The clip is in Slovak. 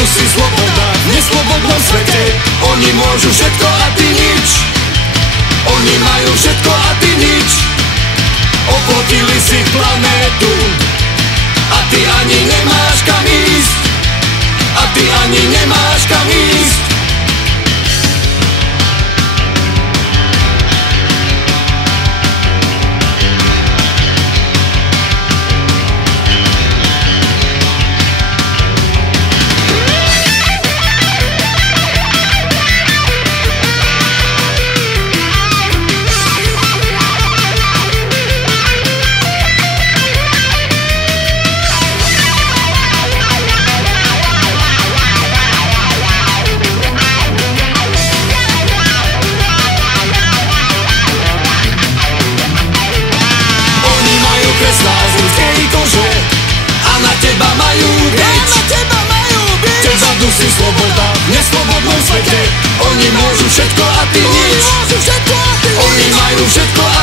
dusí sloboda v neslobodnom svete. Oni môžu všetko a ty nič. Oni majú všetko a ty nič. Oplotili si planétu a ty ani nemáš kam ísť. A ty ani nemáš kam ísť. Z ľudskej kože a na teba majú bič. Teba dusí sloboda v neslobodnom svete. Oni môžu všetko a ty nič. Oni majú všetko a